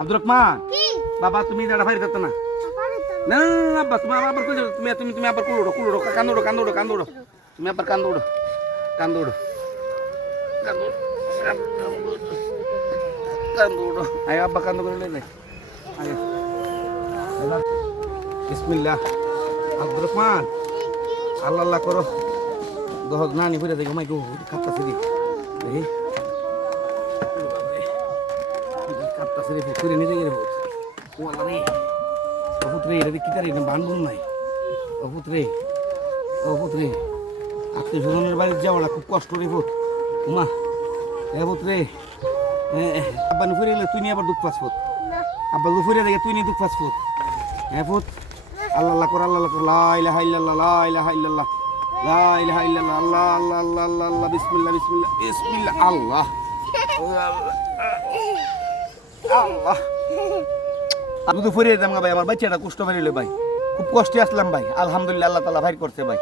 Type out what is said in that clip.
আব্দুর রহমান বাবা তুমি দাঁড়া ফাইর করতে না না না বাবা তুমি আবার কই তুমি তুমি তুমি আবার কুলুড়ো কান্দুড়ো তুমি আবার কান্দুড়ো আয় আব্বা কান্দু করে লে আয় বিসমিল্লাহ আব্দুর রহমান আল্লাহ আল্লাহ করো দহদ নানি ফিরে দেখো মাই গো কাঁপতাছে দি দেখি কাঁপতাছে রে ফিরে নিয়ে যাই রে ও আল্লাহ রে ও পুত্রে এটা কি তারে বানবুন নাই ও পুত্রে আত্মীয় স্বজনের বাড়ি যাওয়াটা খুব কষ্ট রে পুত উমা এ পুত্রে আব্বা নু ফিরে এলে তুই নিয়ে আবার দুঃখ পাস পুত আব্বা নু ফিরে দেখে তুই নিয়ে দুঃখ পাস পুত হ্যাঁ পুত আল্লাহ আল্লাহ কর লা ইলাহা ইল্লাল্লাহ লা ইলাহা ইল্লাল্লাহ আল্লাহ আল্লাহ আল্লাহ আল্লাহ আল্লাহ বিসমিল্লাহ আল্লাহ আল্লাহ আমি তো ফিরে যেতাম ভাই আমার বাচ্চাটা কষ্ট বেরিয়ে ভাই খুব কষ্টে আসলাম ভাই আলহামদুলিল্লাহ আল্লাহ তাআলা ভাই করছে ভাই